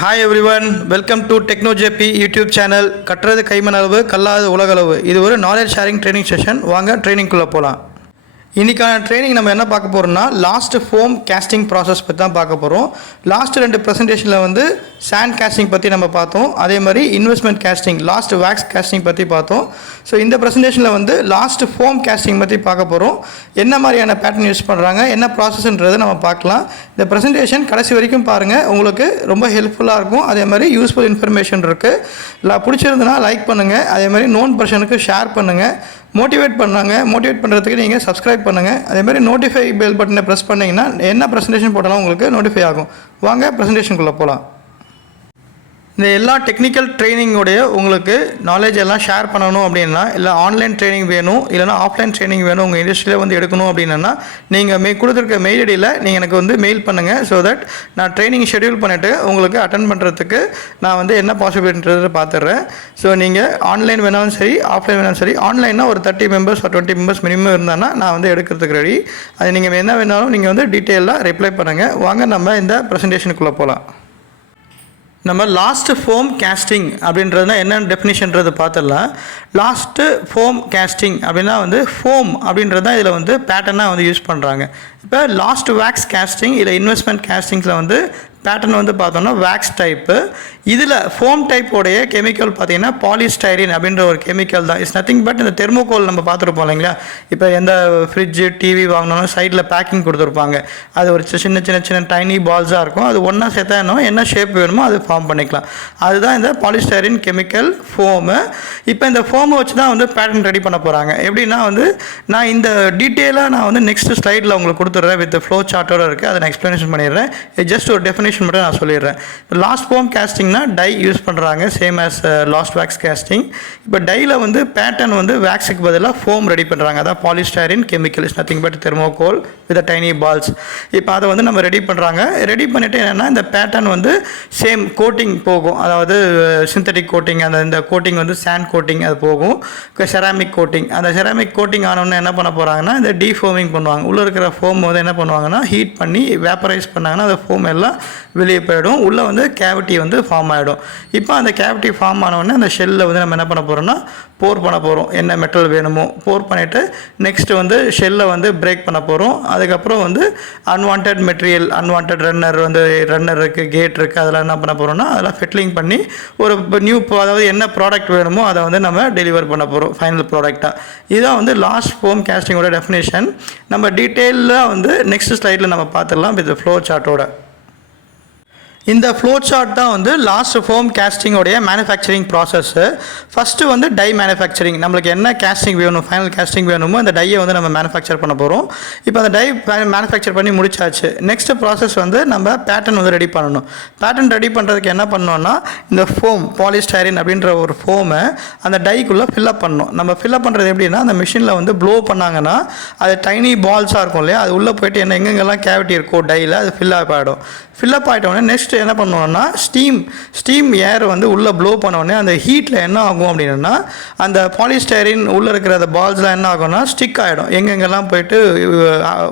Hi everyone, welcome to TechnoJP YouTube channel. கட்டுறது கைமணளவு, கல்லாது உலகளவு. இது ஒரு நாலேஜ் ஷேரிங் ட்ரைனிங் செஷன். வாங்க ட்ரைனிங்குள்ளே போகலாம். இன்றைக்கான ட்ரைனிங் நம்ம என்ன பார்க்க போகிறோம்னா லாஸ்ட் ஃபோம் கேஸ்டிங் ப்ராசஸ் பற்றி தான் பார்க்க போகிறோம். லாஸ்ட் 2 ப்ரெசன்டேஷனில் வந்து சாண்ட் கேஸ்டிங் பற்றி நம்ம பார்த்தோம். அதே மாதிரி investment casting, last wax casting பற்றி பார்த்தோம். ஸோ இந்த ப்ரெசன்டேஷனில் வந்து லாஸ்ட் ஃபோம் கேஸ்டிங் பற்றி பார்க்க போகிறோம். என்ன மாதிரியான பேட்டர்ன் யூஸ் பண்ணுறாங்க, என்ன ப்ராசஸ்ன்றதை நம்ம பார்க்கலாம். இந்த ப்ரெசன்டேஷன் கடைசி வரைக்கும் பாருங்கள், உங்களுக்கு ரொம்ப ஹெல்ப்ஃபுல்லாக இருக்கும். அதே மாதிரி யூஸ்ஃபுல் இன்ஃபர்மேஷன் இருக்குது. பிடிச்சிருந்தனா லைக் பண்ணுங்கள். அதே மாதிரி நோன் பர்சனுக்கு ஷேர் பண்ணுங்கள். மோட்டிவேட் பண்ணுறதுக்கு நீங்கள் சப்ஸ்கிரைப் பண்ணுங்கள். அதேமாதிரி நோட்டிஃபை பெல் பட்டனை ப்ரெஸ் பண்ணிங்கன்னா என்ன ப்ரெசன்டேஷன் போட்டாலும் உங்களுக்கு நோட்டிஃபை ஆகும். வாங்க ப்ரெசன்டேஷனுக்குள்ளே போகலாம். இந்த எல்லா டெக்னிக்கல் ட்ரைனிங்கோடைய உங்களுக்கு நாலேஜ் எல்லாம் ஷேர் பண்ணணும் அப்படின்னா, இல்லை ஆன்லைன் ட்ரைனிங் வேணும், இல்லைனா ஆஃப்லைன் ட்ரைனிங் வேணும், உங்கள் இண்டஸ்ட்ரியில் வந்து எடுக்கணும் அப்படின்னா நீங்கள் கொடுத்துருக்க மெயில் ஐடியில் நீங்கள் எனக்கு வந்து மெயில் பண்ணுங்கள். ஸோ தட் நான் ட்ரைனிங் ஷெட்யூல் பண்ணிவிட்டு உங்களுக்கு அட்டன் பண்ணுறதுக்கு நான் வந்து என்ன பாசிபிலிட்டின்றதை பார்த்துட்றேன். ஸோ நீங்கள் ஆன்லைன் வேணாலும் சரி, ஆஃப்லைன் வேணாலும் சரி. ஆன்லைன்னா ஒரு 30 மெம்பர்ஸ் ஒரு 20 மெம்பர்ஸ் மினிமம் இருந்தாங்கன்னா நான் வந்து எடுக்கிறதுக்கு ரெடி. அது நீங்கள் என்ன வேணாலும் நீங்கள் வந்து டீட்டெயிலாக ரிப்ளை பண்ணுங்கள். வாங்க நம்ம இந்த ப்ரெசன்டேஷனுக்குள்ளே போகலாம். நம்ம லாஸ்ட்டு ஃபோம் கேஸ்டிங் அப்படின்றதுனா என்ன டெஃபினிஷன்றது பார்த்துடலாம். லாஸ்ட்டு ஃபோம் கேஸ்டிங் அப்படின்னா வந்து ஃபோம் அப்படின்றது தான் இதில் வந்து பேட்டர்னாக வந்து யூஸ் பண்ணுறாங்க. இப்போ லாஸ்ட் வேக்ஸ் கேஸ்டிங் இல்லை இன்வெஸ்ட்மெண்ட் கேஸ்டிங்ஸில் வந்து பேட்டர்ன் வந்து பார்த்தோம்னா வேக்ஸ் டைப்பு. இதில் ஃபோம் டைப்போடைய கெமிக்கல் பார்த்தீங்கன்னா பாலிஸ்டைரின் அப்படின்ற ஒரு கெமிக்கல் தான். இட்ஸ் நத்திங் பட் இந்த தெர்மோகோல் நம்ம பார்த்துருப்போம் இல்லைங்களா. இப்போ எந்த ஃப்ரிட்ஜு டிவி வாங்கினாலும் சைடில் பேக்கிங் கொடுத்துருப்பாங்க. அது ஒரு சின்ன சின்ன சின்ன டைனி பால்ஸாக இருக்கும். அது ஒன்றா சேர்த்தா என்ன ஷேப் வேணுமோ அது ஃபார்ம் பண்ணிக்கலாம். அதுதான் இந்த பாலிஸ்டைரின் கெமிக்கல் ஃபோமு. இப்போ இந்த ஃபோமை வச்சு தான் வந்து பேட்டர்ன் ரெடி பண்ண போகிறாங்க. எப்படின்னா வந்து நான் இந்த டீட்டெயிலாக நான் வந்து நெக்ஸ்ட் ஸ்லைடில் உங்களுக்கு கொடுத்துட்றேன். வித் ஃப்ளோ சார்ட்டோடு இருக்குது. அதை நான் எக்ஸ்ப்ளனேஷன் பண்ணிடுறேன். ஜஸ்ட் ஒரு டெஃபினேஷன் மட்டும் நான் சொல்லிடுறேன். லாஸ்ட் ஃபோம் கேஸ்டிங்னா டை யூஸ் பண்ணுறாங்க, same as last wax casting. இப்போ டையில் வந்து பேட்டர்ன் வந்து வேக்ஸுக்கு பதிலாக ஃபோம் ரெடி பண்ணுறாங்க. அதான் polystyrene chemical is nothing but thermocol with tiny balls. இப்போ அதை வந்து நம்ம ரெடி பண்ணுறாங்க. ரெடி பண்ணிவிட்டு என்னென்னா இந்த பேட்டர்ன் வந்து சேம் கோட்டிங் போகும். அதாவது சிந்தட்டிக் கோட்டிங், இந்த கோட்டிங் வந்து சாண்ட் கோட்டிங் அது போகும். செராமிக் கோட்டிங், அந்த செராமிக் கோட்டிங் ஆனோன்னு என்ன பண்ண போகிறாங்கன்னா இந்த டீஃபோமிங் பண்ணுவாங்க. உள்ளே இருக்கிற ஃபோம் வந்து என்ன பண்ணுவாங்கன்னா ஹீட் பண்ணி வேப்பரைஸ் பண்ணாங்கன்னா அந்த ஃபோம் எல்லாம் வெளியே போயிடும். உள்ளே வந்து கேவிட்டி வந்து ஃபார்ம் ஆகிடும். இப்போ அந்த கேவிட்டி ஃபார்ம் ஆனவுடனே அந்த ஷெல்லில் வந்து நம்ம என்ன பண்ண போகிறோம்னா போர் பண்ண போகிறோம். என்ன மெட்டல் வேணுமோ போர் பண்ணிவிட்டு நெக்ஸ்ட்டு வந்து ஷெல்லை வந்து பிரேக் பண்ண போகிறோம். அதுக்கப்புறம் வந்து அன்வான்ட் மெட்டீரியல், அன்வான்ட் ரன்னர் இருக்குது, கேட் இருக்குது, அதெல்லாம் என்ன பண்ண போகிறோம்னா அதெல்லாம் ஃபிட்லிங் பண்ணி ஒரு நியூ, அதாவது என்ன ப்ராடக்ட் வேணுமோ அதை வந்து நம்ம டெலிவர் பண்ண போகிறோம் ஃபைனல் ப்ராடக்டாக. இதுதான் வந்து லாஸ்ட் ஃபோம் கேஸ்டிங்கோட டெஃபினேஷன். நம்ம டீட்டெயிலாக வந்து நெக்ஸ்ட் ஸ்லைடில் நம்ம பார்த்துடலாம் வித் ஃப்ளோ சார்ட்டோட. இந்த ஃப்ளோ சார்ட் தான் வந்து லாஸ்ட் ஃபோம் கேஸ்டிங்கோடைய மேனுஃபேக்சரிங் ப்ராசஸ்ஸு. ஃபஸ்ட்டு வந்து டை மேனுஃபேக்சரிங். நம்மளுக்கு என்ன கேஸ்டிங் வேணும், ஃபைனல் கேஸ்டிங் வேணுமோ அந்த டையை வந்து நம்ம மேனுஃபேக்சர் பண்ண போகிறோம். இப்போ அந்த டை மேனுஃபேக்சர் பண்ணி முடிச்சாச்சு. நெக்ஸ்ட் ப்ராசஸ் வந்து நம்ம பேட்டர்ன் வந்து ரெடி பண்ணணும். பேட்டர்ன் ரெடி பண்ணுறதுக்கு என்ன பண்ணோன்னா இந்த ஃபோம் பாலிஸ்டைரின் அப்படின்ற ஒரு ஃபோமை அந்த டைக்குள்ளே ஃபில்அப் பண்ணணும். நம்ம ஃபில்அப் பண்ணுறது எப்படின்னா அந்த மிஷினில் வந்து ப்ளோ பண்ணாங்கன்னா அது டைனி பால்ஸாக இருக்கும் இல்லையா, அது உள்ளே போய்ட்டு எங்கெங்கெல்லாம் கேவிட்டி இருக்கோ டையில் அது ஃபில்அப் ஆகிடும். ஃபில்அப் ஆகிட்டோடனே நெக்ஸ்ட் என்ன பண்ணுவோம்னா ஸ்டீம் ஏர் வந்து உள்ளே ப்ளோ பண்ணோடனே அந்த ஹீட்டில் என்ன ஆகும் அப்படின்னா அந்த பாலிஸ்டைரின் உள்ளே இருக்கிற அந்த பால்ஸ்லாம் என்ன ஆகும்னா ஸ்டிக் ஆகிடும். எங்கெங்கெல்லாம் போயிட்டு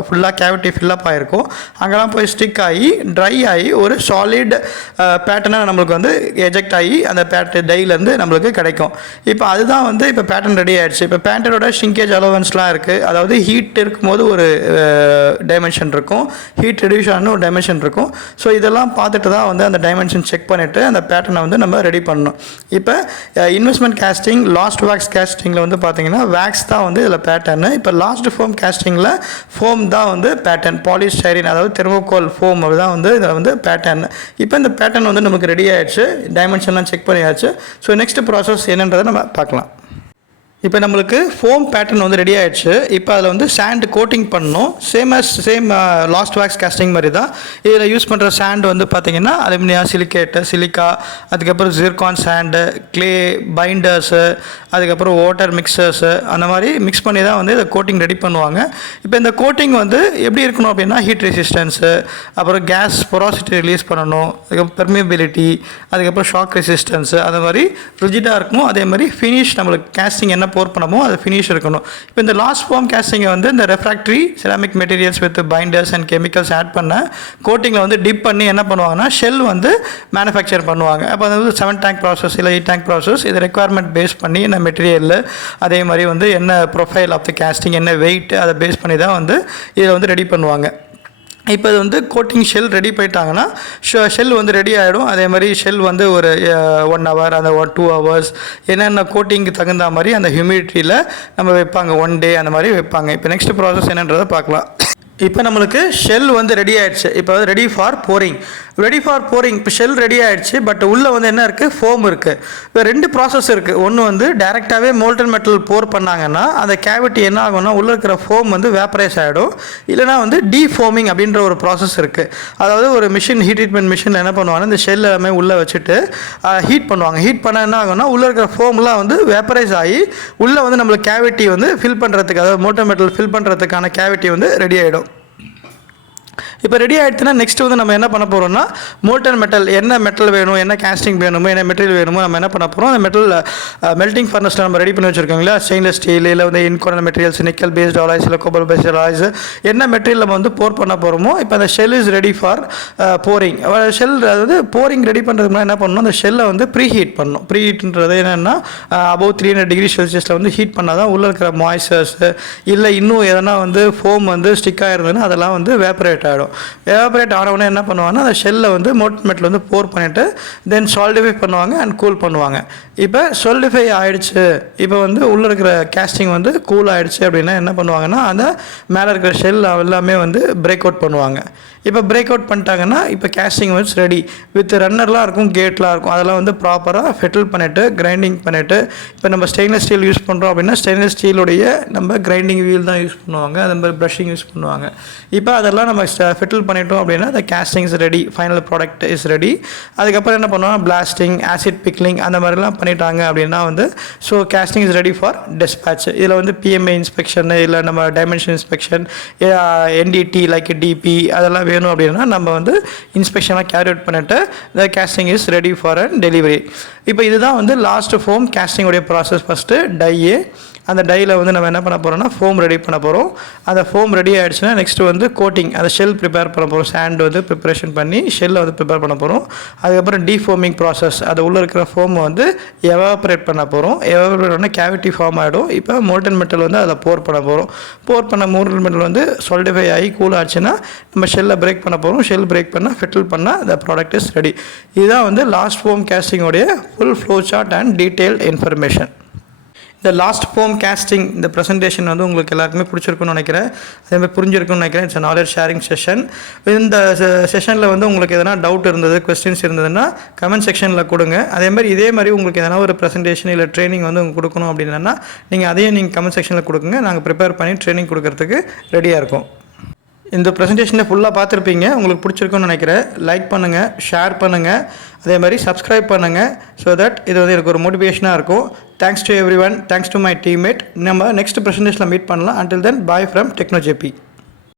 ஃபுல்லாக கேவிட்டி ஃபில்அப் ஆகிருக்கும் அங்கெல்லாம் போய் ஸ்டிக் ஆகி ட்ரை ஆகி ஒரு சாலிட் பேட்டர்னாக நம்மளுக்கு வந்து எஜெக்ட் ஆகி அந்த டைலேருந்து நம்மளுக்கு கிடைக்கும். இப்போ அதுதான் வந்து இப்போ பேட்டர்ன் ரெடி ஆகிடுச்சு. இப்போ பேட்டரோட ஷிங்கேஜ் அலோவன்ஸ்லாம் இருக்குது. அதாவது ஹீட் இருக்கும்போது ஒரு டைமென்ஷன் இருக்கும், ஹீட் ரெடியூஸ் ஆன ஒரு டைமென்ஷன் இருக்கும். ஸோ இதெல்லாம் பார்த்துட்டு தான் வந்து அந்த டைமென்ஷன் செக் பண்ணிவிட்டு அந்த பேட்டர்னை வந்து நம்ம ரெடி பண்ணணும். இப்போ இன்வெஸ்ட்மெண்ட் கேஸ்டிங், லாஸ்ட் வேக்ஸ் கேஸ்டிங்கில் வந்து பார்த்தீங்கன்னா வேக்ஸ் தான் வந்து இதில் பேட்டர்னு. இப்போ லாஸ்ட் ஃபோம் கேஸ்டிங்கில் ஃபோம் தான் வந்து பேட்டர்ன், பாலிஸ்டைரின் அதாவது தெர்மோகோல் ஃபோம் தான் வந்து இதில் வந்து பேட்டர்ன். இப்போ இந்த பேட்டர்ன் வந்து நமக்கு ரெடி ஆகிடுச்சு, டைமென்ஷன்லாம் செக் பண்ணியாச்சு. ஸோ நெக்ஸ்ட் ப்ராசஸ் என்னன்றதை நம்ம பார்க்கலாம். இப்போ நம்மளுக்கு ஃபோம் பேட்டர்ன் வந்து ரெடி ஆகிடுச்சு. இப்போ அதில் வந்து சாண்ட் கோட்டிங் பண்ணணும். சேம் லாஸ்ட் வேக்ஸ் கேஸ்டிங் மாதிரி தான். இதில் யூஸ் பண்ணுற சாண்ட் வந்து பார்த்திங்கன்னா அலுமினியா, சிலிக்கா, அதுக்கப்புறம் ஜிர்கான் சாண்டு, க்ளே, பைண்டர்ஸு, அதுக்கப்புறம் வாட்டர் மிக்சர்ஸு, அந்த மாதிரி மிக்ஸ் பண்ணி தான் வந்து இதை கோட்டிங் ரெடி பண்ணுவாங்க. இப்போ இந்த கோட்டிங் வந்து எப்படி இருக்கணும் அப்படின்னா ஹீட் ரெசிஸ்டன்ஸு, அப்புறம் கேஸ் பொராசிட்டி ரிலீஸ் பண்ணணும், அதுக்கப்புறம் பெர்மியபிலிட்டி, அதுக்கப்புறம் ஷாக் ரெசிஸ்டன்ஸு, அந்த மாதிரி ரிஜிடாக இருக்கணும். அதே மாதிரி ஃபினிஷ் நம்மளுக்கு கேஸ்டிங் என்ன போர் பண்ணமோ அது ஃபினிஷ் இருக்கணும். இப்போ இந்த லாஸ்ட் ஃபார்ம் கேஸ்டிங்கை வந்து இந்த refractory ceramic materials with binders and chemicals add பண்ண கோட்டிங்கில் வந்து டிப் பண்ணி என்ன பண்ணுவாங்கன்னா ஷெல் வந்து மேனுஃபேக்சர் பண்ணுவாங்க. அப்போ அது வந்து 7 டேங்க் ப்ராசஸ் இல்லை 8 டேங்க் ப்ராசஸ். இது ரெக்குவயர்மெண்ட் பேஸ் பண்ணி என்ன மெட்டீரியல், அதே மாதிரி வந்து என்ன ப்ரொஃபைல் ஆஃப் த கேஸ்டிங், என்ன வெயிட், அதை பேஸ் பண்ணி தான் வந்து இதை வந்து ரெடி பண்ணுவாங்க. இப்போ இது வந்து கோட்டிங் ஷெல் ரெடி போயிட்டாங்கன்னா ஷெல் வந்து ரெடி ஆகிடும். அதே மாதிரி ஷெல் வந்து ஒரு 1 hour அந்த 2 hours என்னென்ன கோட்டிங்க்கு தகுந்த மாதிரி அந்த ஹியூமிடிட்டியில் நம்ம வைப்பாங்க, 1 day அந்த மாதிரி வைப்பாங்க. இப்போ நெக்ஸ்ட் ப்ராசஸ் என்னன்றதை பார்க்கலாம். இப்போ நம்மளுக்கு ஷெல் வந்து ரெடி ஆகிடுச்சு. இப்போ வந்து ரெடி ஃபார் போரிங். இப்போ ஷெல் ரெடி ஆகிடுச்சு. பட் உள்ளே வந்து என்ன இருக்குது, ஃபோம் இருக்குது. இப்போ 2 ப்ராசஸ் இருக்குது. ஒன்று வந்து டைரெக்டாகவே மோல்டன் மெட்டல் போர் பண்ணாங்கன்னா அந்த கேவிட்டி என்ன ஆகும்னா உள்ளே இருக்கிற ஃபோம் வந்து வேப்பரைஸ் ஆகிடும். இல்லைனா வந்து டீஃபோமிங் அப்படின்ற ஒரு ப்ராசஸ் இருக்குது. அதாவது ஒரு மிஷின், ஹீட் ட்ரீட்மெண்ட் மிஷினில் என்ன பண்ணுவாங்கன்னா இந்த ஷெல் எல்லாமே உள்ளே வச்சுட்டு ஹீட் பண்ணுவாங்க. ஹீட் பண்ணால் என்ன ஆகும்னா உள்ளே இருக்கிற ஃபோம்லாம் வந்து வேப்பரைஸ் ஆகி உள்ளே வந்து நம்மளுக்கு கேவிட்டி வந்து ஃபில் பண்ணுறதுக்கு, அதாவது மோல்டன் மெட்டல் ஃபில் பண்ணுறதுக்கான கேவிட்டி வந்து ரெடி ஆகிடும். இப்போ ரெடி ஆகிடுச்சுன்னா நெக்ஸ்ட் வந்து நம்ம என்ன பண்ண போகிறோம்னா மோல்டன் மெட்டல், என்ன மெட்டல் வேணும், என்ன கேஸ்டிங் வேணுமோ, என்ன மெட்டீரியல் வேணுமோ நம்ம என்ன பண்ண போகிறோம், அந்த மெட்டல் மெல்டிங் ஃபர்னஸில் நம்ம ரெடி பண்ணி வச்சுருக்கோங்களா, ஸ்டெயின்லெஸ் ஸ்டீல் இல்லை வந்து இன்கோனல் மெட்டீரியல்ஸ், நிக்கல் பேஸ்ட் ஆலாய்ஸ் இல்லை கோபல் பேஸ்ட் ஆலாய்ஸ், என்ன மெட்டீரியல் நம்ம வந்து போர் பண்ண போகிறோமோ. இப்போ அந்த shell is ready for boring. Shell அதாவது போரிங் ரெடி பண்ணுறதுக்கு முன்னாடி என்ன பண்ணணும், அந்த ஷெல்லை வந்து ப்ரீ ஹீட் பண்ணணும். ப்ரீ ஹீட்ன்றது என்னென்னா அபவ் 300 degree Celsius வந்து ஹீட் பண்ணால் தான் உள்ளே இருக்கிற மாய்ஸ்சர்ஸ் இல்லை இன்னும் எதனா வந்து ஃபோம் வந்து ஸ்டிக் ஆகிருந்ததுன்னா அதெல்லாம் வந்து வேப்பரேட் ஆகிடும். எவாபரேட் ஆனவுடனே என்ன பண்ணுவாங்கன்னா அந்த ஷெல்லை வந்து மோல்டன் மெட்டல் வந்து போர் பண்ணிவிட்டு தென் சாலிடிஃபை பண்ணுவாங்க அண்ட் கூல் பண்ணுவாங்க. இப்போ சாலிடிஃபை ஆகிடுச்சு, இப்போ வந்து உள்ளே இருக்கிற கேஸ்டிங் வந்து கூல் ஆகிடுச்சு அப்படின்னா என்ன பண்ணுவாங்கன்னா அந்த மேலே இருக்கிற ஷெல் எல்லாமே வந்து பிரேக் அவுட் பண்ணுவாங்க. இப்போ பிரேக் அவுட் பண்ணிட்டாங்கன்னா இப்போ கேஸ்டிங் வந்து ரெடி. வித் ரன்னர்லாம் இருக்கும், கேட்லாம் இருக்கும், அதெல்லாம் வந்து ப்ராப்பராக ஃபெட்டில் பண்ணிவிட்டு கிரைண்டிங் பண்ணிவிட்டு, இப்போ நம்ம ஸ்டெயின்லெஸ் ஸ்டீல் யூஸ் பண்ணுறோம் அப்படின்னா ஸ்டெயின்லெஸ் ஸ்டீலுடைய நம்ம கிரைண்டிங் வீல் தான் யூஸ் பண்ணுவாங்க, அதே மாதிரி ப்ரஷிங் யூஸ் பண்ணுவாங்க. இப்போ அதெல்லாம் நம்ம ஃபெட்டில் பண்ணிட்டோம் அப்படின்னா the casting is ready, final product is ready. அதுக்கப்புறம் என்ன பண்ணுவாங்க, பிளாஸ்டிங், ஆசிட் பிக்லிங் அந்த மாதிரிலாம் பண்ணிட்டாங்க அப்படின்னா வந்து so casting is ready for dispatch. இதில் வந்து PMA இன்ஸ்பெக்ஷன் இல்லை நம்ம dimension inspection, NDT like DP அதெல்லாம் வேணும் அப்படின்னா நம்ம வந்து இன்ஸ்பெக்ஷனாக கேரி அவுட் பண்ணிவிட்டு the casting is ready for a delivery. இப்போ இதுதான் வந்து லாஸ்ட் ஃபோம் கேஸ்டிங்கோடைய ப்ராசஸ். ஃபஸ்ட்டு டையே, அந்த டையில் வந்து நம்ம என்ன பண்ண போகிறோம்னா ஃபோம் ரெடி பண்ண போகிறோம். அந்த ஃபோம் ரெடி ஆகிடுச்சுன்னா நெக்ஸ்ட் வந்து கோட்டிங், அந்த ஷெல் ப்ரிப்பேர் பண்ண போகிறோம். சாண்ட் வந்து ப்ரிப்பரேஷன் பண்ணி ஷெல்லை வந்து ப்ரிப்பேர் பண்ண போகிறோம். அதுக்கப்புறம் டீஃபோமிங் ப்ராசஸ், அது உள்ளே இருக்கிற ஃபோமை வந்து எவாபரேட் பண்ண போகிறோம். எவாபரேட் பண்ணால் கேவிட்டி ஃபார்ம் ஆகிடும். இப்போ மோல்டன் மெட்டல் வந்து அதில் போர் பண்ண போகிறோம். போர் பண்ண மோல்டன் மெட்டல் வந்து சாலிடிஃபை ஆகி கூல் ஆச்சுன்னா நம்ம ஷெல்லை பிரேக் பண்ண போகிறோம். ஷெல் பிரேக் பண்ணால் ஃபெட்டில் பண்ணால் the product is ready. இதுதான் வந்து லாஸ்ட் ஃபோம் கேஸ்டிங்கோடைய full flow chart and detail information. இந்த லாஸ்ட் ஃபோம் கேஸ்டிங் இந்த ப்ரெசன்டேஷன் வந்து உங்களுக்கு எல்லாருக்குமே பிடிச்சிருக்குன்னு நினைக்கிறேன், அதேமாதிரி புரிஞ்சிருக்குன்னு நினைக்கிறேன். It's knowledge sharing session. இந்த செஷனில் வந்து உங்களுக்கு எதனா டவுட் இருந்தது, கொஸ்டின்ஸ் இருந்ததுன்னா கமெண்ட் செக்ஷனில் கொடுங்க. அதேமாதிரி இதே மாதிரி உங்களுக்கு எதனா ஒரு ப்ரெசன்டேஷன் இல்லை ட்ரைனிங் வந்து உங்களுக்கு கொடுக்கணும் அப்படின்னா நீங்கள் அதையும் நீங்கள் கமெண்ட் செக்ஷனில் கொடுக்குங்க. நாங்கள் ப்ரிப்பேர் பண்ணி ட்ரைனிங் கொடுக்கறதுக்கு ரெடியாக இருக்கோம். இந்த ப்ரெசன்டேஷனை ஃபுல்லாக பார்த்துருப்பீங்க, உங்களுக்கு பிடிச்சிருக்குன்னு நினைக்கிறேன். லைக் பண்ணுங்கள், ஷேர் பண்ணுங்கள், அதே மாதிரி சப்ஸ்கிரைப் பண்ணுங்கள். ஸோ தட் இது வந்து எனக்கு ஒரு மோட்டிவேஷனாக இருக்கும். Thanks to everyone, thanks to my teammate. நம்ம நெக்ஸ்ட் ப்ரெசன்டேஷனில் மீட் பண்ணலாம். Until then bye from Techno JP.